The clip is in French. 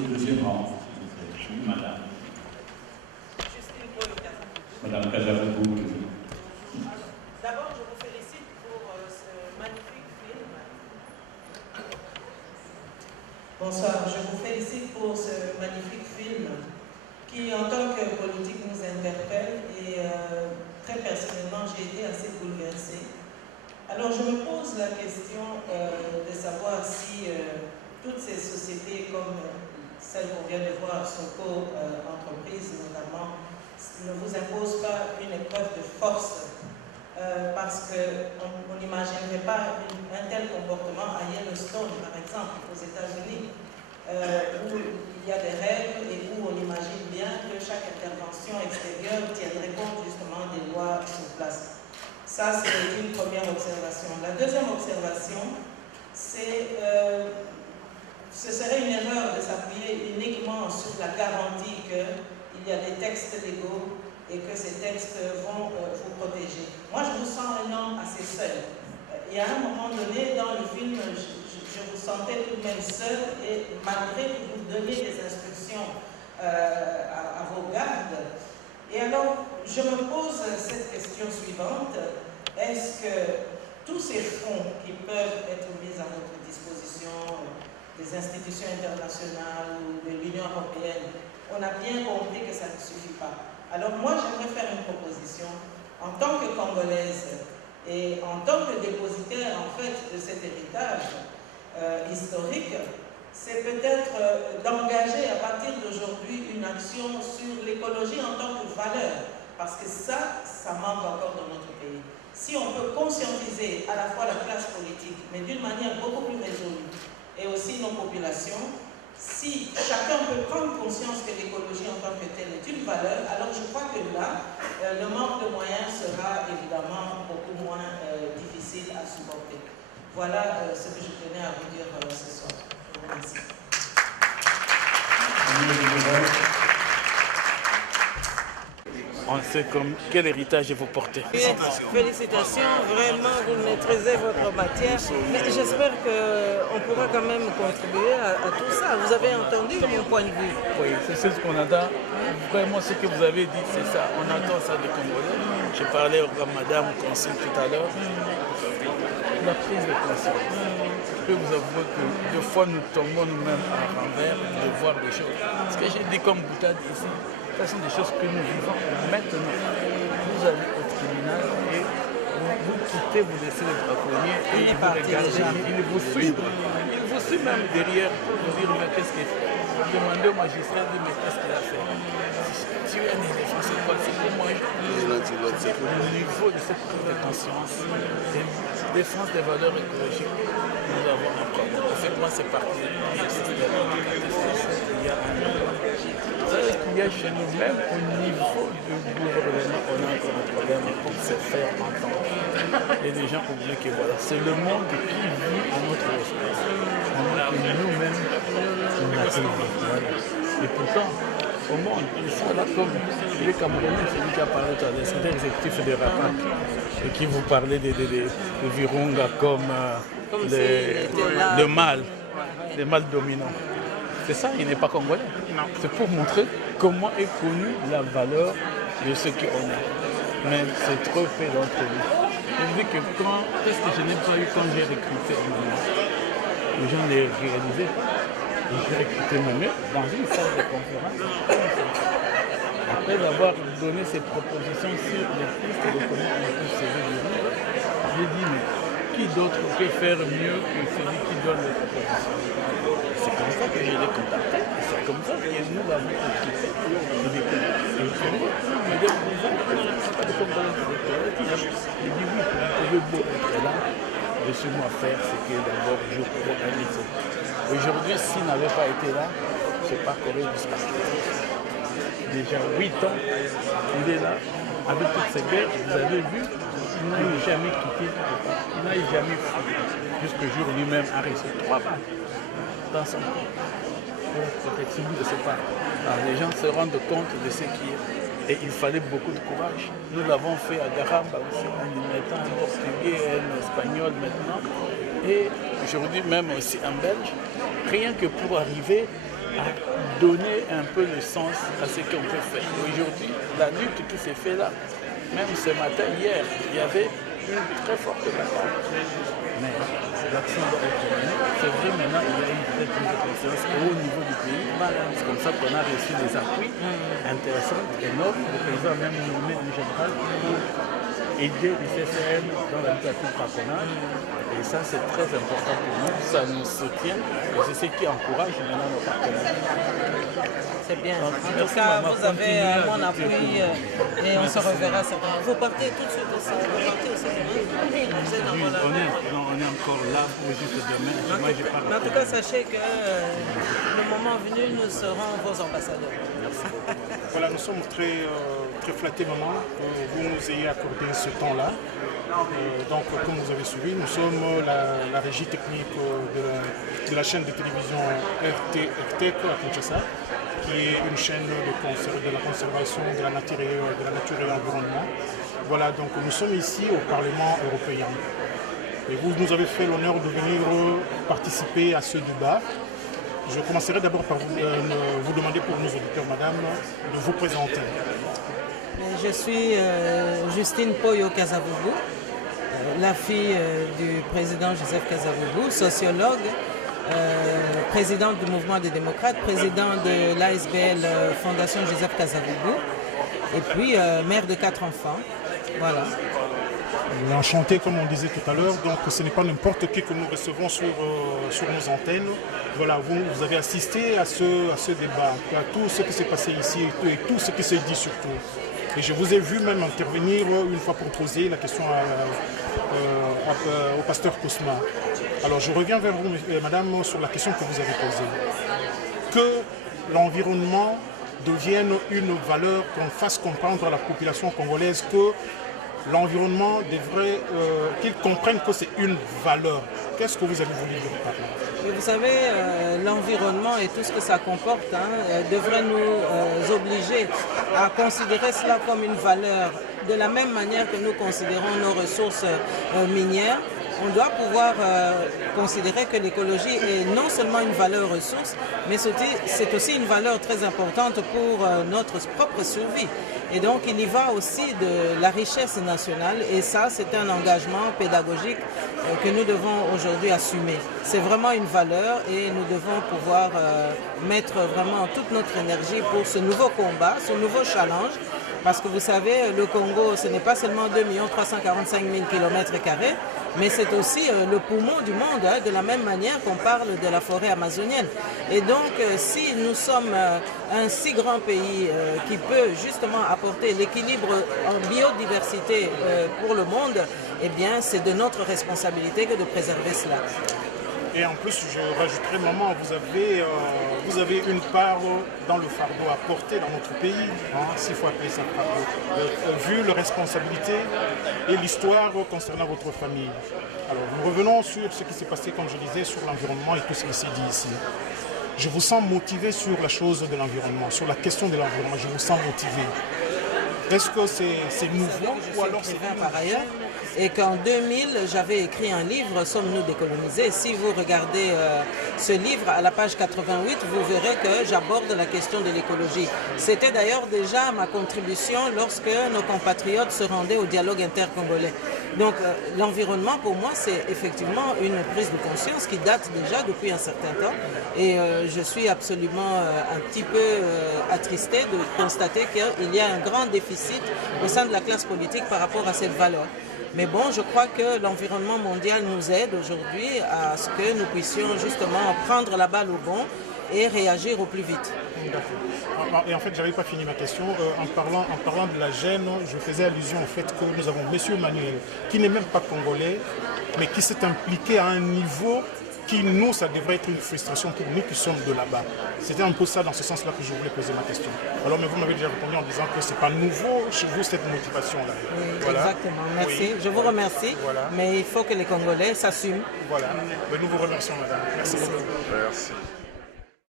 au deuxième rang. Oui, madame. Madame Kazabou. D'abord, je vous félicite pour ce magnifique film. Bonsoir, je vous félicite pour ce magnifique film qui, en tant que politique, nous interpelle et très personnellement, j'ai été assez bouleversée. Alors, je me pose la question de savoir si toutes ces sociétés, comme celle qu'on vient de voir, Soko entreprise notamment, ne vous imposent pas une épreuve de force parce qu'on n'imaginerait pas un tel comportement à Yellowstone, par exemple, aux États-Unis, où il y a des règles et où on imagine bien que chaque intervention extérieure tiendrait compte justement des lois sur place. Ça, c'est une première observation. La deuxième observation, c'est ce serait une erreur de s'appuyer uniquement sur la garantie qu'il y a des textes légaux et que ces textes vont vous protéger. Moi, je vous sens un homme assez seul. Et à un moment donné, dans le film, je vous sentais tout de même seul et malgré que vous donniez des instructions à vos gardes. Et alors, je me pose cette question suivante. Est-ce que tous ces fonds qui peuvent être mis à votre disposition, des institutions internationales ou de l'Union européenne, on a bien compris que ça ne suffit pas. Alors moi, j'aimerais faire une proposition en tant que Congolaise et en tant que dépositaire en fait de cet héritage historique, c'est peut-être d'engager à partir d'aujourd'hui une action sur l'écologie en tant que valeur, parce que ça manque encore dans notre pays. Si on peut conscientiser à la fois la classe politique, mais d'une manière beaucoup plus résolue, et aussi nos populations, si chacun peut prendre conscience que l'écologie en tant que telle est une valeur, alors je crois que là, le manque de moyens sera évidemment beaucoup moins difficile à supporter. Voilà ce que je tenais à vous dire ce soir. Je vous remercie. On sait comme quel héritage vous portez. Félicitations, vraiment vous maîtrisez votre matière, mais j'espère qu'on pourra quand même contribuer à tout ça. Vous avez entendu mon point de vue? Oui, c'est ce qu'on attend. Vraiment ce que vous avez dit, c'est ça. On attend ça des Congolais. J'ai parlé à Madame Consul tout à l'heure. La prise de conscience. Je peux vous avouer que deux fois nous tombons nous-mêmes à l'envers de voir des choses. Ce que j'ai dit comme boutade ici, ce sont des choses que nous vivons maintenant. Vous allez au tribunal et vous quittez, vous laissez le braconnier et il vous regarde, il vous suit. Il vous suit même derrière pour vous dire mais qu'est-ce qu'il fait. Vous demandez au magistrat, mais qu'est-ce qu'il a fait. Tu es un éléphant, c'est quoi? C'est pour moi. C'est au niveau de cette prise de conscience, de défense des valeurs écologiques, nous avons un problème. En fait, moi, c'est parti du système éducatif. Il y a un qu'il y a chez nous, même au niveau du gouvernement, on a encore un problème pour se faire entendre. Et les gens oublient que voilà, c'est le monde qui vit à notre espèce. Nous-mêmes, on a tout. Et pourtant, au monde, ils sont là comme les Camerounais, celui qui a parlé tout à l'heure, c'est l'exécutif de Rapak, et qui vous parlait de Virunga comme le mal dominant. C'est ça, il n'est pas congolais. C'est pour montrer comment est connue la valeur de ce qu'on a. Mais c'est trop fait d'entre nous. Je me dis que qu'est-ce que je n'ai pas eu quand j'ai recruté un moment. Les gens l'ont réalisé. J'ai recruté moi-même dans une salle de conférence. Après avoir donné ces propositions sur les pistes de comment on peut sauver du riz, j'ai dit mais qui d'autre peut faire mieux que celui qui donne les propositions? C'est comme ça que je l'ai contacté et c'est comme ça que nous l'avons recruté. Et il faut me dire, c'est pas de Congolais qui il dit oui, vous pouvez beau être là, laissez-moi faire ce que d'abord je pourrais réaliser. Aujourd'hui, s'il n'avait pas été là, je n'ai pas couru jusqu'à ce déjà 8 ans, il est là, avec toutes ces guerres, vous avez vu, il n'a jamais quitté, il n'a jamais fui, jusqu'au jour où lui-même a reçu 3 balles dans son corps pour protection de ses parents. Alors, les gens se rendent compte de ce qui est. Et il fallait beaucoup de courage. Nous l'avons fait à Garamba aussi, en y mettant un portugais et un espagnol maintenant. Et aujourd'hui même aussi en Belge, rien que pour arriver à donner un peu le sens à ce qu'on peut faire. Aujourd'hui, la lutte qui s'est faite là, même ce matin, hier, il y avait une très forte bataille. Mais l'action doit être menée. C'est vrai, maintenant, il y a une peut-être une conscience au niveau du pays. C'est comme ça qu'on a reçu des appuis intéressants, énormes. Le président a même nommé un général pour aider les CCN dans la lutte patronale. Et ça, c'est très important pour nous. Ça nous soutient et c'est ce qui encourage maintenant nos partenaires. C'est bien. Donc, En merci, tout cas, maman. vous avez Continuez à mon lutter appui pour nous. et on se reverra certainement. Vous partez tout de suite aussi. Vous partez aussi. Vous êtes dans Oui, mon appui. on est encore là pour juste demain. Moi, j'ai pas Mais en tout cas, sachez que le moment venu, nous serons vos ambassadeurs. Voilà, nous sommes très flattés, maman, que vous nous ayez accordé ce temps-là. Donc, comme vous avez suivi, nous sommes la régie technique de la chaîne de télévision RTEC à Kinshasa, qui est une chaîne de la conservation de la nature et l'environnement. Voilà, donc nous sommes ici au Parlement européen. Et vous nous avez fait l'honneur de venir participer à ce débat. Je commencerai d'abord par vous demander pour nos auditeurs, madame, de vous présenter. Je suis Justine Poyo Kasavubu, la fille du président Joseph Kasavubu, sociologue, présidente du mouvement des démocrates, président de l'ASBL Fondation Joseph Kasavubu, et puis mère de 4 enfants. Voilà. Enchanté, comme on disait tout à l'heure, donc ce n'est pas n'importe qui que nous recevons sur nos antennes. Voilà, vous avez assisté à ce débat, à tout ce qui s'est passé ici et tout ce qui s'est dit surtout. Et je vous ai vu même intervenir une fois pour poser la question au pasteur Cosma. Alors je reviens vers vous, madame, sur la question que vous avez posée. Que l'environnement devienne une valeur, qu'on fasse comprendre à la population congolaise que l'environnement devrait, qu'ils comprennent que c'est une valeur. Qu'est-ce que vous avez voulu dire par là? Vous savez, l'environnement et tout ce que ça comporte devrait nous obliger à considérer cela comme une valeur. De la même manière que nous considérons nos ressources minières, on doit pouvoir considérer que l'écologie est non seulement une valeur ressource, mais c'est aussi une valeur très importante pour notre propre survie. Et donc il y va aussi de la richesse nationale et ça c'est un engagement pédagogique que nous devons aujourd'hui assumer. C'est vraiment une valeur et nous devons pouvoir mettre vraiment toute notre énergie pour ce nouveau combat, ce nouveau challenge. Parce que vous savez, le Congo, ce n'est pas seulement 2 345 000 km², mais c'est aussi le poumon du monde, de la même manière qu'on parle de la forêt amazonienne. Et donc, si nous sommes un si grand pays qui peut justement apporter l'équilibre en biodiversité pour le monde, eh bien, c'est de notre responsabilité que de préserver cela. Et en plus, je rajouterai, maman, vous avez une part dans le fardeau à porter dans notre pays, s'il faut appeler ça fardeau, vu les responsabilités et l'histoire concernant votre famille. Alors, nous revenons sur ce qui s'est passé, comme je disais, sur l'environnement et tout ce qui s'est dit ici. Je vous sens motivé sur la chose de l'environnement, sur la question de l'environnement, je vous sens motivé. Est-ce que c'est nouveau ou alors c'est par ailleurs? Et qu'en 2000, j'avais écrit un livre, Sommes-nous décolonisés? Si vous regardez ce livre, à la page 88, vous verrez que j'aborde la question de l'écologie. C'était d'ailleurs déjà ma contribution lorsque nos compatriotes se rendaient au dialogue intercongolais. Donc l'environnement, pour moi, c'est effectivement une prise de conscience qui date déjà depuis un certain temps. Et je suis absolument un petit peu attristé de constater qu'il y a un grand déficit au sein de la classe politique par rapport à cette valeur. Mais bon, je crois que l'environnement mondial nous aide aujourd'hui à ce que nous puissions justement prendre la balle au bond et réagir au plus vite. Et en fait, je n'avais pas fini ma question. En parlant de la gêne, je faisais allusion au fait que nous avons M. Manuel, qui n'est même pas congolais, mais qui s'est impliqué à un niveau qui, nous, ça devrait être une frustration pour nous qui sommes de là-bas. C'était un peu ça, dans ce sens-là, que je voulais poser ma question. Alors, mais vous m'avez déjà répondu en disant que ce n'est pas nouveau chez vous, cette motivation-là. Oui, voilà. Exactement. Merci. Oui. Je vous remercie. Voilà. Mais il faut que les Congolais s'assument. Voilà. Mais nous vous remercions, madame. Merci beaucoup. Merci.